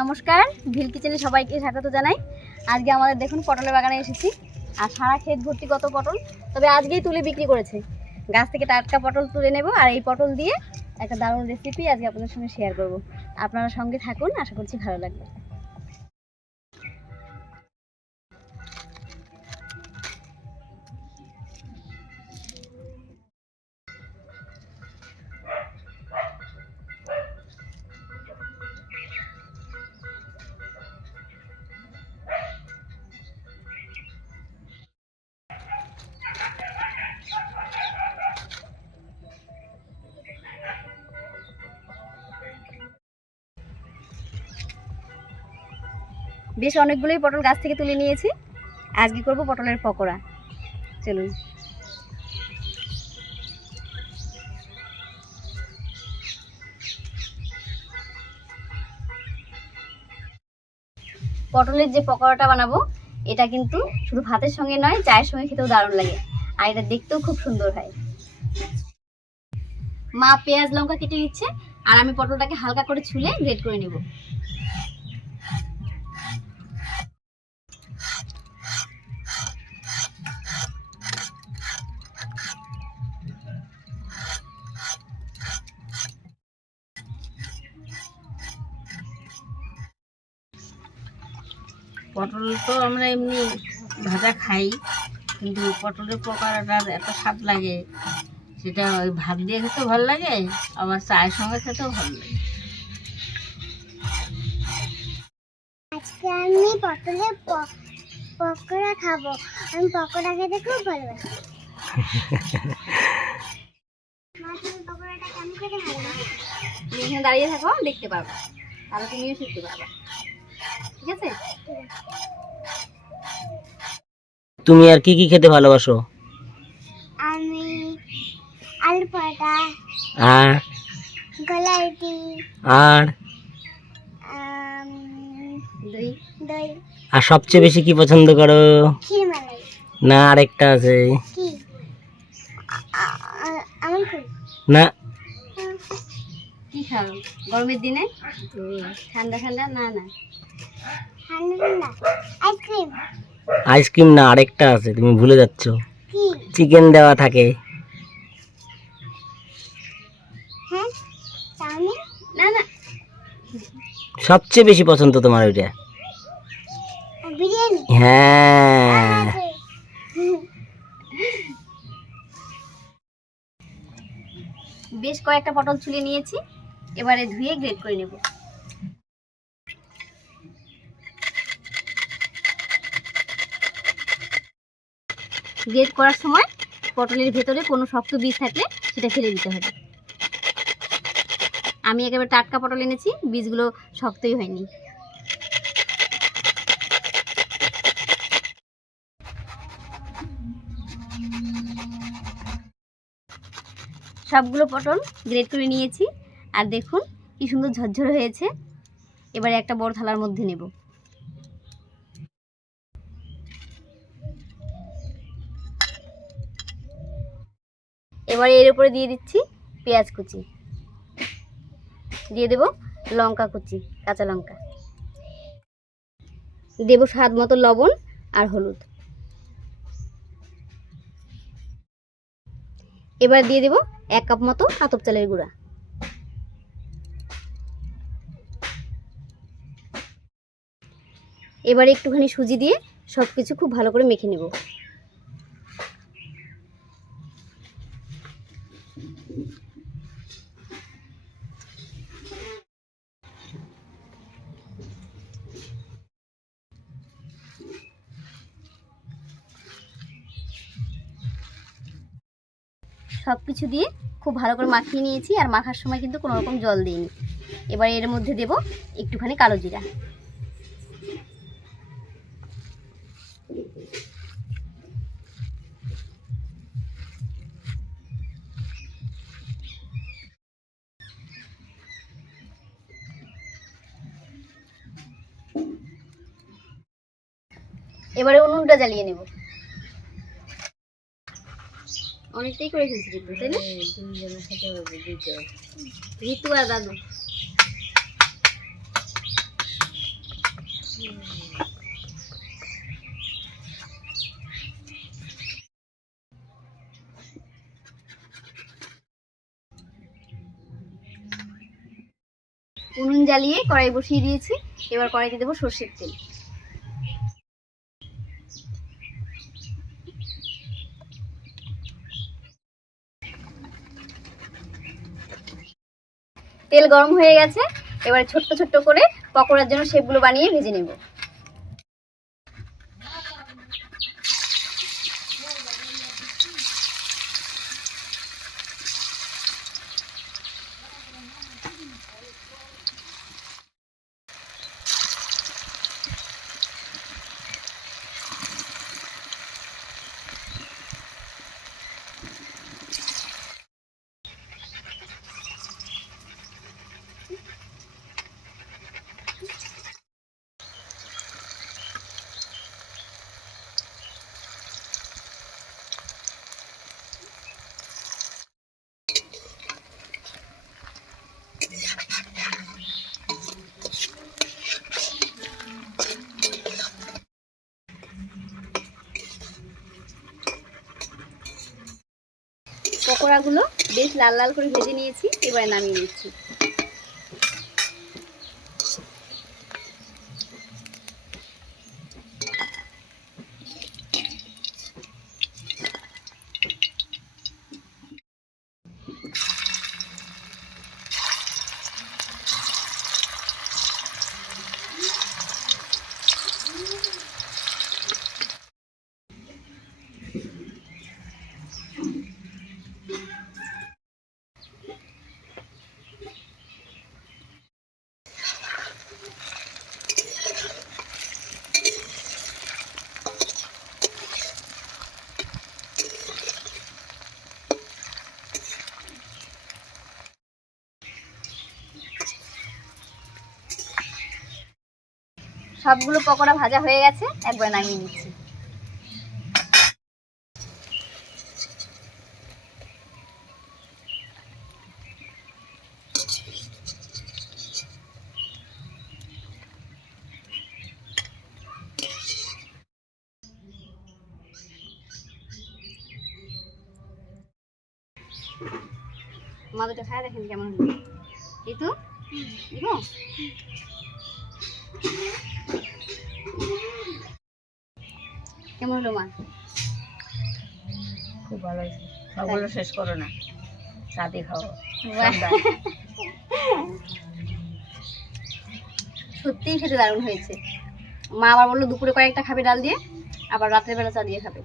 নমস্কার, ভিল কিচেনে সবাইকে স্বাগত জানাই। আজকে আমাদের দেখুন পটলের বাগানে এসেছি। আর সারা ক্ষেত ভর্তি কত পটল, তবে আজকেই তুলে বিক্রি করেছে। গাছ থেকে টাটকা পটল তুলে নেব, আর এই পটল দিয়ে একটা দারুণ রেসিপি আজকে আপনাদের সঙ্গে শেয়ার করব। আপনারা সঙ্গে থাকুন, আশা করছি ভালো লাগবে। বেশ অনেকগুলোই পটল গাছ থেকে তুলে নিয়েছি। আজকে করব পটলের পকোড়া। চলুন। পটলের যে পকোড়াটা বানাবো, এটা কিন্তু শুধু ভাতের সঙ্গে নয়, চায়ের সঙ্গে খেতেও দারুণ লাগে। আর এটা দেখতেও খুব সুন্দর হয়। মা পেঁয়াজ, লঙ্কা কেটে নিচ্ছে, আর আমি পটলটাকে হালকা করে ছুলে গ্রেট করে নেব। পটল তো আমরা এমনি ভাজা খাই কিন্তু পটলের পকোড়াটা এত স্বাদ লাগে সেটা ওই ভাত দিয়ে খেতেও ভালো লাগে আবার চায়ের সঙ্গে খেতেও ভালো লাগে। আজকে আমি পটলের পকোড়া খাব। আমি পকোড়া খেতে খুব ভালোবাসি। এখানে দাঁড়িয়ে থাকো দেখতে পারবা। তাহলে তুমিও শিখতে পারবা। ঠিক আছে? তুমি আর কি কি খেতে ভালোবাসো? আমি আলু পরোটা আর? গলা রুটি আর দই। আর সবচেয়ে বেশি কি পছন্দ করো? ক্ষীর মালাই না আরেকটা আছে। কি? না। কি খাও? গরমের দিনে? ঠান্ডা ঠান্ডা? না না। ঠান্ডা ঠান্ডা। আইসক্রিম। আইসক্রিম না আরেকটা আছে তুমি ভুলে যাচ্ছ। চিকেন দেওয়া থাকে। হ্যাঁ? চাউমিন? না না। সবচেয়ে বেশি পছন্দ তোমার ওইটা। হ্যাঁ। বেশ কয়েকটা পটল ছুলে নিয়েছি এবারে ধুয়ে গ্রেট করে নেব। গ্রেট করার সময় পটলের ভেতরে কোনো শক্ত বীজ থাকলে সেটা ফেলে দিতে হবে। আমি একেবারে টাটকা পটল এনেছি, বীজগুলো শক্তই হয়নি। সবগুলো পটল গ্রেড করে নিয়েছি, আর দেখুন কি সুন্দর ঝরঝরে হয়েছে। এবারে একটা বড় থালার মধ্যে নেব। এবারে এর উপরে দিয়ে দিচ্ছি পেঁয়াজ কুচি। দিয়ে দেব লঙ্কা কুচি, কাঁচা লঙ্কা। দেব স্বাদ মতো লবণ আর হলুদ। এবার দিয়ে দেব এক কাপ মতো আতপ চালের গুঁড়া। এবার একটুখানি সুজি দিয়ে সব কিছু খুব ভালো করে মেখে নেব। সব কিছু দিয়ে খুব ভালো করে মাখিয়ে নিয়েছি আর মাখার সময় কিন্তু কোনো রকম জল দিইনি। এবার এর মধ্যে দেব একটুখানি কালো জিরা। এবারে উনুনটা জ্বালিয়ে নেব। অনেকটাই করে ফেলছি কিন্তু তাই না? ঋতু আর দাদু। উনুন জ্বালিয়ে কড়াই বসিয়ে দিয়েছি। এবার কড়াইতে দেবো সর্ষের তেল। তেল গরম হয়ে গেছে। এবারে ছোট্ট ছোট্ট করে পকোড়ার জন্য সেপগুলো বানিয়ে ভেজে নেব। পকোড়াগুলো বেশ লাল লাল করে ভেজে নিয়েছি এবার নামিয়ে নিচ্ছি। সবগুলো পকোড়া ভাজা হয়ে গেছে একবার নামিয়ে নিচ্ছি। মা দুটো খায় দেখেন কেমন হলো। এই তো? দিব কেমন হলো মা? খুব ভালো হয়েছে। শেষ করো না। চাঁদি খাও। সত্যিই খেতে দারুণ হয়েছে। মা আবার বলল দুপুরে কয়েকটা খাবে ডাল দিয়ে আবার রাত্রেবেলা চা দিয়ে খাবে।